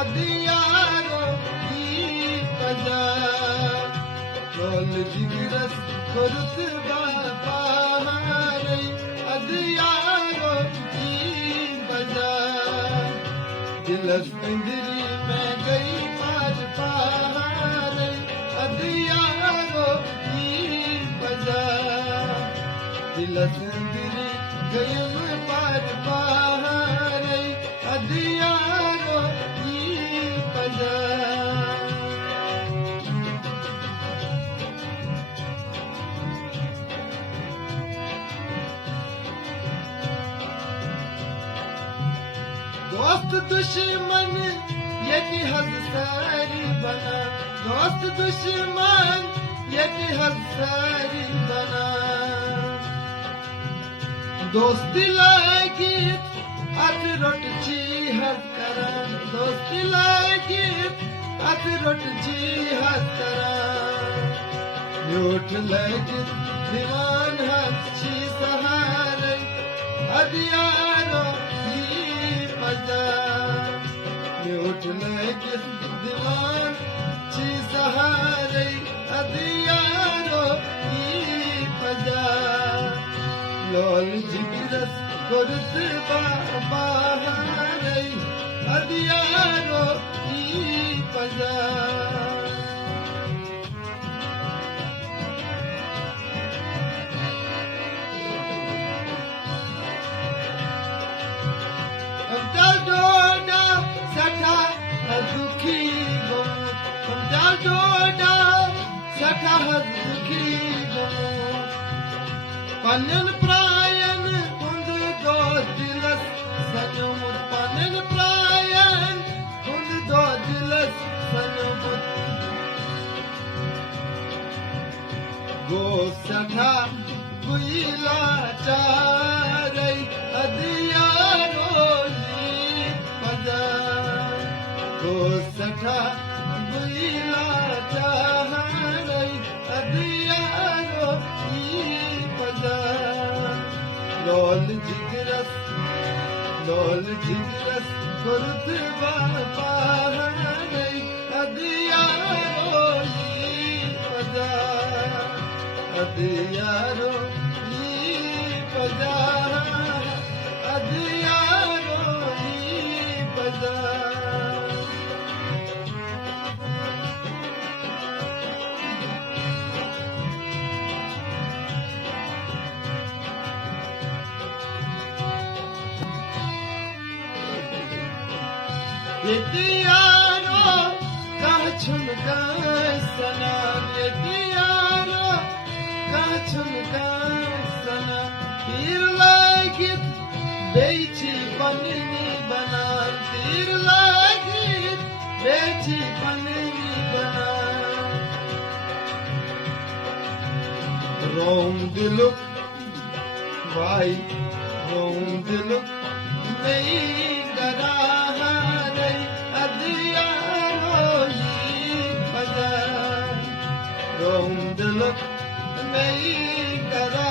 अदियारो की पजा लोल जिगरस खुर्द बापारे अदियारो की पजा दिलस इंदरी में गई पार पहारे अदियारो की पजा दिलस इंदरी गयम पार पहारे अदियारो की पजा दोस्त दुश्मन यकी हज़ारी बना दोस्त दुश्मन यकी हज़ारी बना दोस्ती लागी अत रोट जी हद करा दोस्ती लागी अत रोट जी हद करा यूठ लगी दीवान हद छी सहारे अदियारो की पजा यूठ लगी दीवान छी सहारे अदियारो की पजा लोल जिगरस खुर्द बापारे अदियारो की पजा डोडा सठा दुखी गो डोडा सठा दुखी गो पन्न प्रायन हुंद दो दिलस सनमुत पन्न प्रायन हुंद दो दिलस सनमुत गो सठा गुइला चारै अदियारो की पजा गो सठा गुइला चारै अदियारो की पजा लोल जिगरस खुर्द बापारे अदियारो की पजा अदियारो की पजा अदियारो की पजा यदियारो काछुम सना यदियारो काछुम सना तीर लागित बेची पन्नी बना तीर लागित बेची पन्नी बना रोम दिलुक भाई रोम दिलुक नहीं करा अदियारो की पजा रोम दिलुक नहीं करा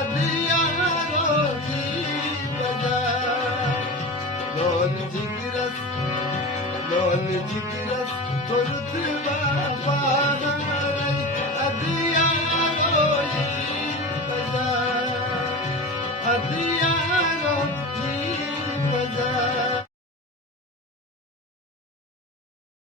अदियारो की पजा लोल जिगरस खुर्द बापारे